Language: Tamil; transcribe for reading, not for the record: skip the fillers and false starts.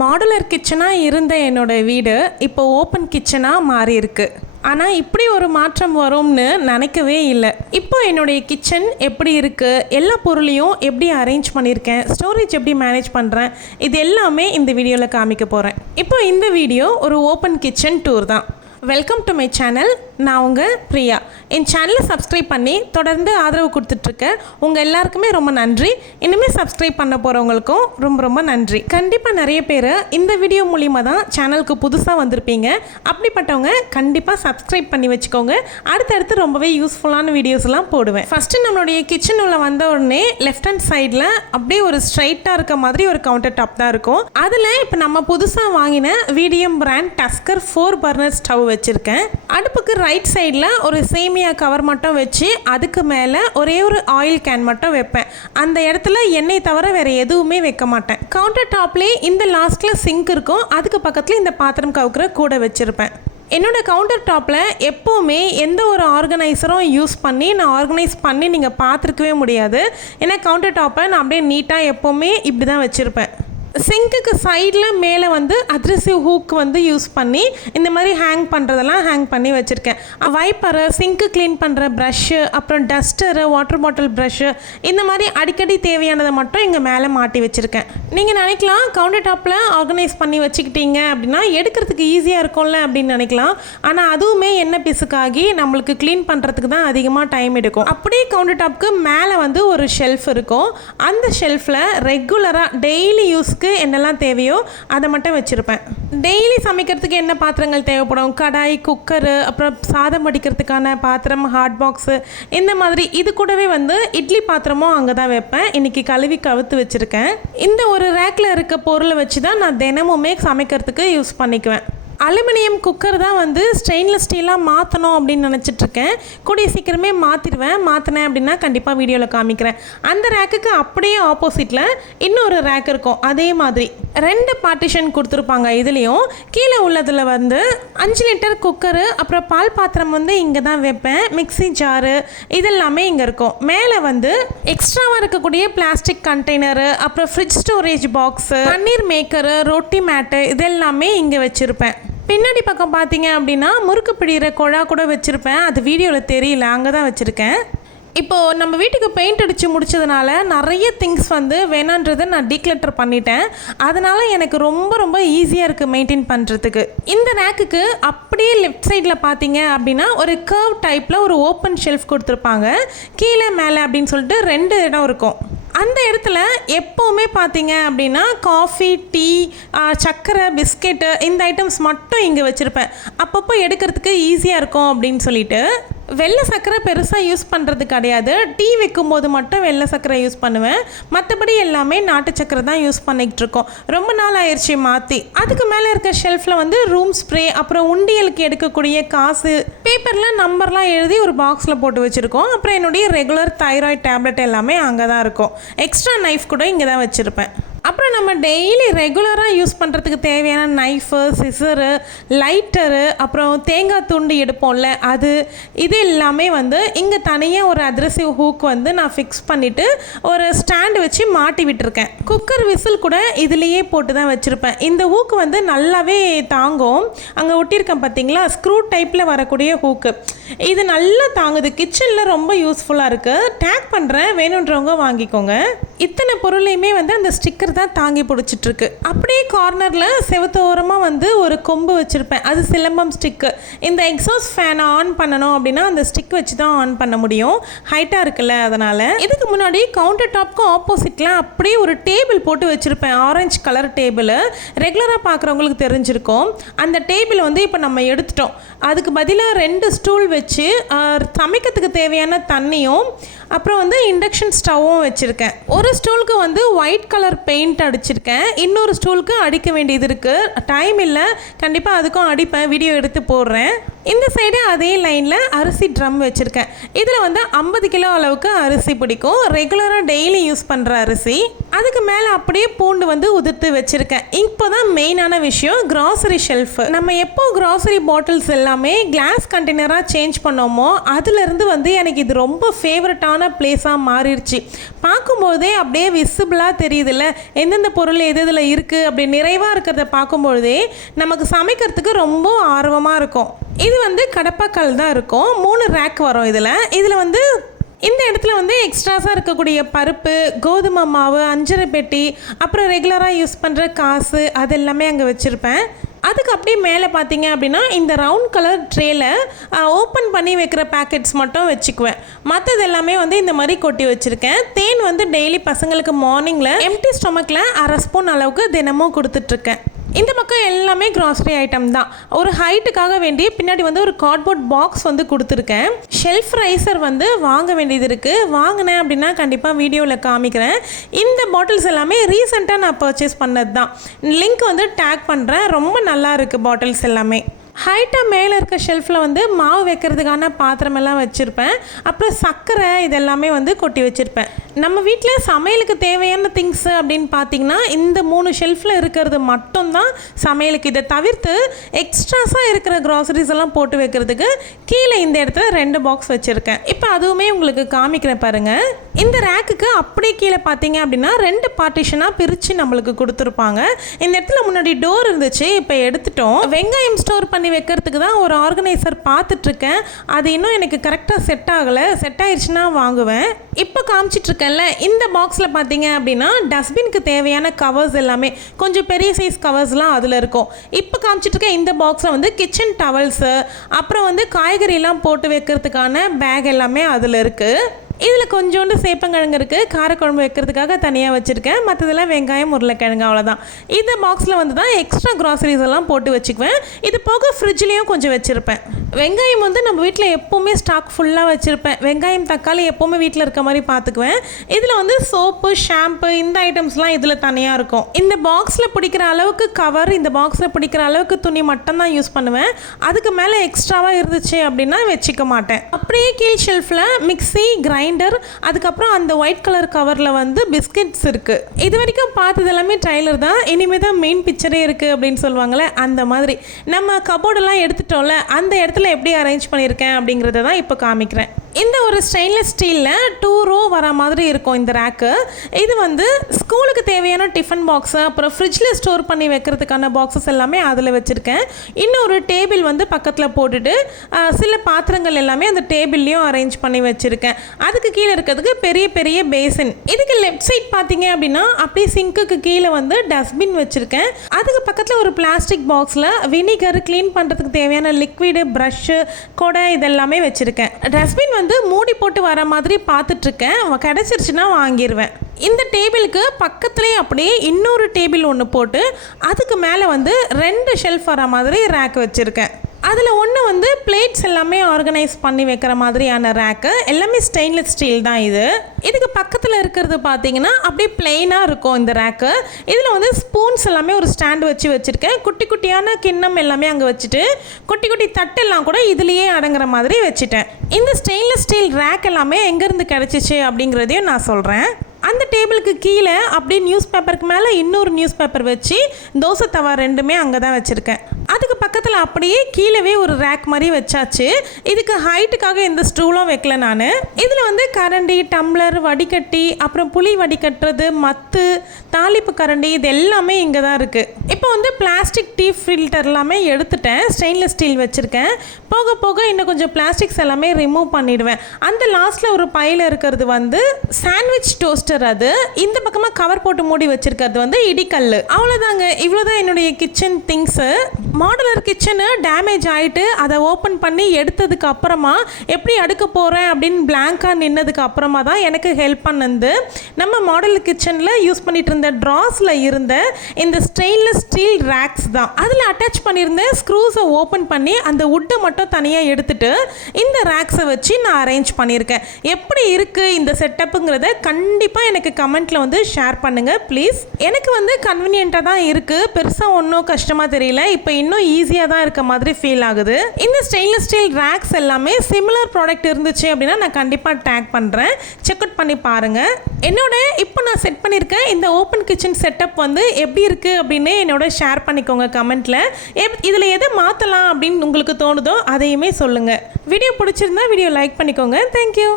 மாடுலர் கிச்சனாக இருந்த என்னோடய வீடு இப்போ ஓப்பன் கிச்சனாக மாறி இருக்கு. ஆனால் இப்படி ஒரு மாற்றம் வரும்னு நினைக்கவே இல்லை. இப்போ என்னுடைய கிச்சன் எப்படி இருக்குது, எல்லா பொருளையும் எப்படி அரேஞ்ச் பண்ணியிருக்கேன், ஸ்டோரேஜ் எப்படி மேனேஜ் பண்ணுறேன், இது எல்லாமே இந்த வீடியோவில் காமிக்க போகிறேன். இப்போ இந்த வீடியோ ஒரு ஓப்பன் கிச்சன் டூர் தான். Welcome to my channel. நான் உங்கள் பிரியா. என் சேனலை சப்ஸ்கிரைப் பண்ணி தொடர்ந்து ஆதரவு கொடுத்துட்ருக்கேன். உங்கள் எல்லாருக்குமே ரொம்ப நன்றி. இனிமேல் சப்ஸ்கிரைப் பண்ண போகிறவங்களுக்கும் ரொம்ப ரொம்ப நன்றி. கண்டிப்பாக நிறைய பேர் இந்த வீடியோ மூலிமா தான் சேனலுக்கு புதுசாக வந்திருப்பீங்க. அப்படிப்பட்டவங்க கண்டிப்பாக சப்ஸ்கிரைப் பண்ணி வச்சுக்கோங்க. அடுத்தடுத்து ரொம்பவே யூஸ்ஃபுல்லான வீடியோஸ்லாம் போடுவேன். ஃபஸ்ட்டு நம்மளுடைய கிச்சன் உள்ள வந்த உடனே லெஃப்ட் ஹேண்ட் சைடில் அப்படியே ஒரு ஸ்ட்ரைட்டாக இருக்க மாதிரி ஒரு கவுண்டர் டாப் தான் இருக்கும். அதில் இப்போ நம்ம புதுசாக வாங்கின VDM brand tusker 4 burner stove வச்சுருக்கேன். அடுப்புக்கு ரைட் சைடில் ஒரு சேமியா கவர் மட்டும் வச்சு அதுக்கு மேலே ஒரே ஒரு ஆயில் கேன் மட்டும் வைப்பேன். அந்த இடத்துல எண்ணெய் தவிர வேறு எதுவுமே வைக்க மாட்டேன். கவுண்டர் டாப்லேயே இந்த லாஸ்ட்டில் சிங்க் இருக்கும். அதுக்கு பக்கத்தில் இந்த பாத்திரம் கவுக்கிற கூட வச்சுருப்பேன். என்னோடய கவுண்டர் டாப்பில் எப்போவுமே எந்த ஒரு ஆர்கனைசரும் யூஸ் பண்ணி நான் ஆர்கனைஸ் பண்ணி நீங்கள் பார்த்துருக்கவே முடியாது. ஏன்னா கவுண்டர் டாப்பை நான் அப்படியே நீட்டாக எப்போவுமே இப்படி தான் வச்சுருப்பேன். சிங்க்குக்கு சைடில் மேலே வந்து அட்ரெசிவ் ஹூக் வந்து யூஸ் பண்ணி இந்த மாதிரி ஹேங் பண்ணுறதெல்லாம் ஹேங் பண்ணி வச்சுருக்கேன். வைப்பரு, சிங்க்கு க்ளீன் பண்ணுற ப்ரஷ்ஷு, அப்புறம் டஸ்டரு, வாட்டர் பாட்டில் ப்ரஷ்ஷு, இந்த மாதிரி அடிக்கடி தேவையானதை மட்டும் இங்கே மேலே மாட்டி வச்சுருக்கேன். நீங்கள் நினைக்கலாம் கவுண்டர் டாப்பில் ஆர்கனைஸ் பண்ணி வச்சுக்கிட்டீங்க அப்படின்னா எடுக்கிறதுக்கு ஈஸியாக இருக்கும்ல அப்படின்னு நினைக்கலாம். ஆனால் அதுவுமே எண்ணெய் பிசுக்காகி நம்மளுக்கு க்ளீன் பண்ணுறதுக்கு தான் அதிகமாக டைம் எடுக்கும். அப்படியே கவுண்டர் டாப்புக்கு மேலே வந்து ஒரு ஷெல்ஃப் இருக்கும். அந்த ஷெல்ஃபில் ரெகுலராக டெய்லி யூஸ் என்னெல்லாம் தேவையோ அதை மட்டும் வச்சுருப்பேன். டெய்லி சமைக்கிறதுக்கு என்ன பாத்திரங்கள் தேவைப்படும், கடாய், குக்கரு, அப்புறம் சாதம் வடிக்கிறதுக்கான பாத்திரம், ஹாட் பாக்ஸு, இந்த மாதிரி இது கூடவே வந்து இட்லி பாத்திரமும் அங்கே தான் வைப்பேன். இன்றைக்கி கழுவி கவுத்து வச்சுருக்கேன். இந்த ஒரு ரேக்கில் இருக்க பொருளை வச்சு தான் நான் தினமுமே சமைக்கிறதுக்கு யூஸ் பண்ணிக்குவேன். அலுமினியம் குக்கர் தான் வந்து ஸ்டெயின்லெஸ் ஸ்டீலாக மாற்றணும் அப்படின்னு நினச்சிட்ருக்கேன். கூடிய சீக்கிரமே மாற்றினேன் அப்படின்னா கண்டிப்பாக வீடியோவில் காமிக்கிறேன். அந்த ரேக்குக்கு அப்படியே ஆப்போசிட்டில் இன்னொரு ரேக் இருக்கும். அதே மாதிரி 2 பார்ட்டிஷன் கொடுத்துருப்பாங்க. இதுலேயும் கீழே உள்ளதில் வந்து 5 லிட்டர் குக்கரு, அப்புறம் பால் பாத்திரம் வந்து இங்கே தான் வைப்பேன். மிக்சி ஜாரு இதெல்லாமே இங்கே இருக்கும். மேலே வந்து எக்ஸ்ட்ராவாக இருக்கக்கூடிய பிளாஸ்டிக் கண்டெய்னரு, அப்புறம் ஃப்ரிட்ஜ் ஸ்டோரேஜ் பாக்ஸு, பன்னீர் மேக்கரு, ரொட்டி மேட்டு இதெல்லாமே இங்கே வச்சுருப்பேன். பின்னாடி பக்கம் பார்த்தீங்க அப்படின்னா முறுக்கு பிடிக்கிற குழா கூட வச்சுருப்பேன். அது வீடியோவில் தெரியல, அங்கே தான் வச்சுருக்கேன். இப்போது நம்ம வீட்டுக்கு பெயிண்ட் அடித்து முடிச்சதுனால நிறைய திங்ஸ் வந்து வேணான்றதை நான் டீக்ளட்டர் பண்ணிட்டேன். அதனால் எனக்கு ரொம்ப ரொம்ப ஈஸியாக இருக்குது மெயின்டைன் பண்ணுறதுக்கு. இந்த ரேக்குக்கு அப்படியே லெஃப்ட் சைடில் பார்த்தீங்க அப்படின்னா ஒரு கர்வ் டைப்பில் ஒரு ஓப்பன் ஷெல்ஃப் கொடுத்துருப்பாங்க. கீழே மேலே அப்படின்னு சொல்லிட்டு 2 இடம் இருக்கும். அந்த இடத்துல எப்போவுமே பார்த்தீங்க அப்படின்னா காஃபி, டீ, சர்க்கரை, பிஸ்கெட்டு இந்த ஐட்டம்ஸ் மட்டும் இங்கே வச்சுருப்பேன். அப்பப்போ எடுக்கிறதுக்கு ஈஸியாக இருக்கும் அப்படின்னு சொல்லிட்டு. வெள்ளை சர்க்கரை பெருசாக யூஸ் பண்ணுறது கிடையாது. டீ வைக்கும்போது மட்டும் வெள்ளை சர்க்கரை யூஸ் பண்ணுவேன். மற்றபடி எல்லாமே நாட்டு சர்க்கரை தான் யூஸ் பண்ணிக்கிட்டு இருக்கோம். ரொம்ப நாள் ஆயிடுச்சு மாற்றி. அதுக்கு மேலே இருக்க ஷெல்ஃபில் வந்து ரூம் ஸ்ப்ரே, அப்புறம் உண்டியலுக்கு எடுக்கக்கூடிய காசு, பேப்பரில் நம்பர்லாம் எழுதி ஒரு பாக்ஸில் போட்டு வச்சுருக்கோம். அப்புறம் என்னுடைய ரெகுலர் தைராய்டு டேப்லெட் எல்லாமே அங்கே தான் இருக்கும். எக்ஸ்ட்ரா நைஃப் கூட இங்கே தான் வச்சுருப்பேன். அப்புறம் நம்ம டெய்லி ரெகுலராக யூஸ் பண்ணுறதுக்கு தேவையான நைஃபு, சிசரு, லைட்டரு, அப்புறம் தேங்காய் துண்டு எடுப்போம்ல இது எல்லாமே வந்து இங்கே தனியாக ஒரு அட்ரெசிவ் ஹூக் வந்து நான் ஃபிக்ஸ் பண்ணிவிட்டு ஒரு ஸ்டாண்டு வச்சு மாட்டி விட்டுருக்கேன். குக்கர் விசில் கூட இதுலேயே போட்டு தான் வச்சுருப்பேன். இந்த ஹூக்கு வந்து நல்லாவே தாங்கும். அங்கே ஒட்டியிருக்கேன் பார்த்தீங்களா, ஸ்க்ரூ டைப்பில் வரக்கூடிய ஹூக்கு. இது நல்லா தாங்குது. கிச்சனில் ரொம்ப யூஸ்ஃபுல்லாக இருக்குது. டேக் பண்ணுறேன், வேணுன்றவங்க வாங்கிக்கோங்க. இத்தனை பொருளையுமே வந்து அந்த ஸ்டிக்கர் தான் தாங்கி பிடிச்சிட்ருக்கு. அப்படியே கார்னரில் செவத்தோரமாக வந்து ஒரு கொம்பு வச்சுருப்பேன். அது சிலம்பம் ஸ்டிக்கு. இந்த எக்ஸாஸ்ட் ஃபேனை ஆன் பண்ணணும் அப்படின்னா அந்த ஸ்டிக் வச்சு தான் ஆன் பண்ண முடியும். ஹைட்டாக இருக்குல்ல, அதனால். இதுக்கு முன்னாடி கவுண்டர் டாப்க்கு ஆப்போசிட்டில் அப்படியே ஒரு டேபிள் போட்டு வச்சுருப்பேன். Orange colour table. ரெகுலராக பார்க்குறவங்களுக்கு தெரிஞ்சிருக்கும். அந்த டேபிள் வந்து இப்போ நம்ம எடுத்துட்டோம். அதுக்கு பதிலாக 2 ஸ்டூல் வச்சு சமைக்கிறதுக்கு தேவையான தண்ணியும் அப்புறம் வந்து இண்டக்ஷன் ஸ்டவ்வும் வச்சுருக்கேன். ஒரு ஸ்டூலுக்கு வந்து ஒயிட் கலர் பெயிண்ட் அடிச்சிருக்கேன். இன்னொரு ஸ்டூலுக்கு அடிக்க வேண்டியது இருக்குது. டைம் இல்லை, கண்டிப்பாக அதுக்கும் அடிப்பேன். வீடியோ எடுத்து போடுறேன். இந்த சைடு அதே லைனில் அரிசி ட்ரம் வச்சுருக்கேன். இதில் வந்து 50 கிலோ அளவுக்கு அரிசி பிடிக்கும். ரெகுலராக டெய்லி யூஸ் பண்ணுற அரிசி. அதுக்கு மேலே அப்படியே பூண்டு வந்து உதிர்த்து வச்சுருக்கேன். இப்போ தான் மெயினான விஷயம், கிராசரி ஷெல்ஃப். நம்ம எப்போ கிராசரி பாட்டில்ஸ் எல்லாமே கிளாஸ் கண்டெய்னராக சேஞ்ச் பண்ணோமோ அதுலேருந்து வந்து எனக்கு இது ரொம்ப ஃபேவரட்டான பிளேஸாக மாறிடுச்சு. பார்க்கும்போதே அப்படியே விசிபிளாக தெரியுதுல்ல எந்தெந்த பொருள் எது இதில் இருக்குது அப்படி நிறைவாக இருக்கிறத பார்க்கும்பொழுதே நமக்கு சமைக்கிறதுக்கு ரொம்ப ஆர்வமாக இருக்கும். இது வந்து கடப்பாக்கல் தான் இருக்கும். 3 ரேக் வரும். இதில் வந்து இந்த இடத்துல வந்து எக்ஸ்ட்ராஸாக இருக்கக்கூடிய பருப்பு, கோதுமை மாவு, அஞ்சரை பெட்டி, அப்புறம் ரெகுலராக யூஸ் பண்ணுற காசு அது எல்லாமே அங்கே வச்சுருப்பேன். அதுக்கு அப்படியே மேலே பார்த்தீங்க அப்படின்னா இந்த ரவுண்ட் கலர் ட்ரேயில் ஓப்பன் பண்ணி வைக்கிற பேக்கெட்ஸ் மட்டும் வச்சுக்குவேன். மற்றது எல்லாமே வந்து இந்த மாதிரி கொட்டி வச்சுருக்கேன். தேன் வந்து டெய்லி பசங்களுக்கு மார்னிங்கில் எம்டி ஸ்டொமக்கில் 1/2 ஸ்பூன் அளவுக்கு தினமும் கொடுத்துட்ருக்கேன். இந்த பக்கம் எல்லாமே கிராசரி ஐட்டம் தான். ஒரு ஹைட்டுக்காக வேண்டி பின்னாடி வந்து ஒரு கார்ட்போர்ட் பாக்ஸ் வந்து கொடுத்துருக்கேன். ஷெல்ஃப் ரைசர் வந்து வாங்க வேண்டியது இருக்குது. வாங்கினேன் அப்படின்னா கண்டிப்பாக வீடியோவில் காமிக்கிறேன். இந்த பாட்டில்ஸ் எல்லாமே ரீசெண்டாக நான் பர்ச்சேஸ் பண்ணது தான். லிங்க் வந்து டேக் பண்ணுறேன். ரொம்ப நல்லா இருக்குது பாட்டில்ஸ் எல்லாமே. ஹைட்டாக மேலே இருக்க ஷெல்ஃபில் வந்து மாவு வைக்கிறதுக்கான பாத்திரமெல்லாம் வச்சுருப்பேன். அப்புறம் சர்க்கரை இதெல்லாமே வந்து கொட்டி வச்சுருப்பேன். நம்ம வீட்டில் சமையலுக்கு தேவையான திங்ஸு அப்படின்னு பார்த்திங்கன்னா இந்த 3 ஷெல்ஃபில் இருக்கிறது மட்டும்தான் சமையலுக்கு. இதை தவிர்த்து எக்ஸ்ட்ராஸாக இருக்கிற க்ராசரிஸ் எல்லாம் போட்டு வைக்கிறதுக்கு கீழே இந்த இடத்துல 2 பாக்ஸ் வச்சுருக்கேன். இப்போ அதுவுமே உங்களுக்கு காமிக்கிறேன் பாருங்கள். இந்த ரேக்குக்கு அப்படியே கீழே பார்த்தீங்க அப்படின்னா 2 பார்ட்டிஷனாக பிரித்து நம்மளுக்கு கொடுத்துருப்பாங்க. இந்த இடத்துல முன்னாடி டோர் இருந்துச்சு, இப்போ எடுத்துட்டோம். வெங்காயம் ஸ்டோர் பண்ணி வைக்கிறதுக்கு தான் ஒரு ஆர்கனைசர் பார்த்துட்ருக்கேன். அது இன்னும் எனக்கு கரெக்டாக செட் ஆகலை. செட் ஆயிடுச்சுன்னா வாங்குவேன். இப்போ காமிச்சிட்ருக்கேன்ல இந்த பாக்ஸில் பார்த்தீங்க அப்படின்னா டஸ்ட்பினுக்கு தேவையான கவர்ஸ் எல்லாமே கொஞ்சம் பெரிய சைஸ் கவர்ஸ்லாம் அதில் இருக்கும். இப்போ காமிச்சிட்ருக்கேன் இந்த பாக்ஸில் வந்து கிச்சன் டவல்ஸு, அப்புறம் வந்து காய்கறிலாம் போட்டு வைக்கிறதுக்கான பேக் எல்லாமே அதில் இருக்குது. இதில் கொஞ்சோண்டு சேப்பங்கிழங்கு இருக்குது, காரக்குழம்பு வைக்கிறதுக்காக தனியாக வச்சுருக்கேன். மற்றதெல்லாம் வெங்காயம், உருளைக்கிழங்கு, அவ்வளோதான். இந்த பாக்ஸில் வந்து தான் எக்ஸ்ட்ரா க்ராசரிஸ் எல்லாம் போட்டு வச்சுக்குவேன். இது போக ஃப்ரிட்ஜ்லேயும் கொஞ்சம் வச்சுருப்பேன். வெங்காயம் வந்து நம்ம வீட்டில் எப்போவுமே ஸ்டாக் ஃபுல்லாக வச்சுருப்பேன். வெங்காயம், தக்காளி எப்போவுமே வீட்டில் இருக்க மாதிரி பார்த்துக்குவேன். இதில் வந்து சோப்பு, ஷாம்பு இந்த ஐட்டம்ஸ்லாம் இதில் தனியாக இருக்கும். இந்த பாக்ஸில் பிடிக்கிற அளவுக்கு கவர், இந்த பாக்ஸில் பிடிக்கிற அளவுக்கு துணி மட்டும்தான் யூஸ் பண்ணுவேன். அதுக்கு மேலே எக்ஸ்ட்ராவாக இருந்துச்சு அப்படின்னா வச்சுக்க மாட்டேன். அப்படியே கீழ் ஷெல்ஃபில் மிக்ஸி, கிரைண்டர், அதுக்கப்புறம் அந்த ஒயிட் கலர் கவரில் வந்து பிஸ்கெட்ஸ் இருக்குது. இது வரைக்கும் பார்த்தது எல்லாமே ட்ரைலர் தான். இனிமேல் தான் மெயின் பிக்சரே இருக்குது அப்படின்னு சொல்லுவாங்களே அந்த மாதிரி. நம்ம கபோர்டெல்லாம் எடுத்துட்டோம்ல, அந்த இடத்துல எப்படி அரேஞ்ச் பண்ணியிருக்கேன் அப்படிங்கிறத தான் இப்போ காமிக்கிறேன். இந்த ஒரு ஸ்டெயின்லெஸ் ஸ்டீலில் 2 ரோ வர மாதிரி இருக்கும் இந்த ரேக்கு. இது வந்து ஸ்கூலுக்கு தேவையான டிஃபன் பாக்ஸு, அப்புறம் ஃப்ரிட்ஜில் ஸ்டோர் பண்ணி வைக்கிறதுக்கான பாக்ஸஸ் எல்லாமே அதில் வச்சுருக்கேன். இன்னொரு டேபிள் வந்து பக்கத்தில் போட்டுட்டு சில பாத்திரங்கள் எல்லாமே அந்த டேபிள்லேயும் அரேஞ்ச் பண்ணி வச்சுருக்கேன். அதுக்கு கீழே இருக்கிறதுக்கு பெரிய பெரிய பேசின். இதுக்கு லெஃப்ட் சைட் பார்த்தீங்க அப்படின்னா அப்படியே சிங்க்குக்கு கீழே வந்து டஸ்ட்பின் வச்சுருக்கேன். அதுக்கு பக்கத்தில் ஒரு பிளாஸ்டிக் பாக்ஸில் வினிகர், க்ளீன் பண்ணுறதுக்கு தேவையான லிக்விடு, ப்ரஷ்ஷு, கொடை இதெல்லாமே வச்சுருக்கேன். டஸ்ட்பின் வந்து மூடி போட்டு வர மாதிரி பார்த்துட்ருக்கேன். கிடச்சிருச்சுன்னா வாங்கிடுவேன். இந்த டேபிளுக்கு பக்கத்துலேயே அப்படியே இன்னொரு டேபிள் ஒன்று போட்டு அதுக்கு மேலே வந்து 2 ஷெல்ஃப் வர மாதிரி ரேக் வச்சுருக்கேன். அதில் ஒன்று வந்து பிளேட்ஸ் எல்லாமே ஆர்கனைஸ் பண்ணி வைக்கிற மாதிரியான ரேக்கு. எல்லாமே ஸ்டெயின்லெஸ் ஸ்டீல் தான் இது. இதுக்கு பக்கத்தில் இருக்கிறது பார்த்தீங்கன்னா அப்படியே பிளெயினாக இருக்கும் இந்த ரேக்கு. இதில் வந்து ஸ்பூன்ஸ் எல்லாமே ஒரு ஸ்டாண்டு வச்சுருக்கேன். குட்டி குட்டியான கிண்ணம் எல்லாமே அங்கே வச்சுட்டு குட்டி குட்டி தட்டெல்லாம் கூட இதுலேயே அடங்குற மாதிரி வச்சுட்டேன். இந்த ஸ்டெயின்லெஸ் ஸ்டீல் ரேக் எல்லாமே எங்கேருந்து கிடச்சிச்சு அப்படிங்கிறதையும் நான் சொல்கிறேன். அந்த டேபிளுக்கு கீழே அப்படியே நியூஸ் பேப்பருக்கு மேலே இன்னொரு நியூஸ் பேப்பர் வச்சு தோசை தவா 2மே அங்கே தான் வச்சுருக்கேன். அதுக்கு பக்கத்தில் அப்படியே கீழவே ஒரு ரேக் மாதிரி வச்சாச்சு. இதுக்கு ஹைட்டுக்காக எந்த ஸ்டூலும் வைக்கல நான். இதில் வந்து கரண்டி, டம்ளர், வடிகட்டி, அப்புறம் புளி வடிகட்டுறது, மத்து, தாளிப்பு கரண்டி இது எல்லாமே இங்கே தான் இருக்குது. இப்போ வந்து பிளாஸ்டிக் டீ ஃபில்டர் எல்லாமே எடுத்துட்டேன். ஸ்டெயின்லெஸ் ஸ்டீல் வச்சுருக்கேன். போக போக இன்னும் கொஞ்சம் பிளாஸ்டிக்ஸ் எல்லாமே ரிமூவ் பண்ணிவிடுவேன். அந்த லாஸ்ட்டில் ஒரு பையில் இருக்கிறது வந்து சாண்ட்விச் டோஸ்டர். அது இந்த பக்கமாக கவர் போட்டு மூடி வச்சிருக்கிறது வந்து இடிக்கல். அவ்வளோதாங்க. இவ்வளோதான் என்னுடைய kitchen things. Modular kitchen damage ஆகிட்டு அதை ஓப்பன் பண்ணி எடுத்ததுக்கு அப்புறமா எப்படி அடுக்க போகிறேன் அப்படின்னு பிளாங்காக நின்னதுக்கு அப்புறமா தான் எனக்கு ஹெல்ப் பண்ணது நம்ம மாடுலர் கிச்சனில் யூஸ் பண்ணிட்டு இருந்த ட்ராஸில் இருந்த இந்த ஸ்டெயின்லெஸ் ஸ்டீல் ரேக்ஸ் தான். அதில் அட்டாச் பண்ணியிருந்த ஸ்க்ரூஸை ஓப்பன் பண்ணி அந்த உட்டை மட்டும் தனியாக எடுத்துட்டு இந்த ரேக்ஸை வச்சு நான் அரேஞ்ச் பண்ணியிருக்கேன். எப்படி இருக்குது இந்த செட்டப்புங்கிறத கண்டிப்பாக எனக்கு கமெண்ட்டில் வந்து ஷேர் பண்ணுங்கள் ப்ளீஸ். எனக்கு வந்து கன்வீனியண்ட்டாக தான் இருக்குது. பெருசாக ஒன்றும் கஷ்டமாக தெரியல. இப்போ இன்னும் ஈஸி ஈஸியாக தான் இருக்க மாதிரி ஃபீல் ஆகுது. இந்த ஸ்டெயின்லெஸ் ஸ்டீல் ரேக்ஸ் எல்லாமே சிமிலர் ப்ராடக்ட் இருந்துச்சு அப்படின்னா நான் கண்டிப்பாக டேக் பண்ணுறேன், செக் அவுட் பண்ணி பாருங்கள். என்னோட இப்போ நான் செட் பண்ணியிருக்கேன் இந்த ஓப்பன் கிச்சன் செட்டப் வந்து எப்படி இருக்குது அப்படின்னு என்னோட ஷேர் பண்ணிக்கோங்க கமெண்ட்டில். இதில் எதை மாற்றலாம் அப்படின்னு உங்களுக்கு தோணுதோ அதையுமே சொல்லுங்கள். வீடியோ பிடிச்சிருந்தா வீடியோ லைக் பண்ணிக்கோங்க. தேங்க்யூ.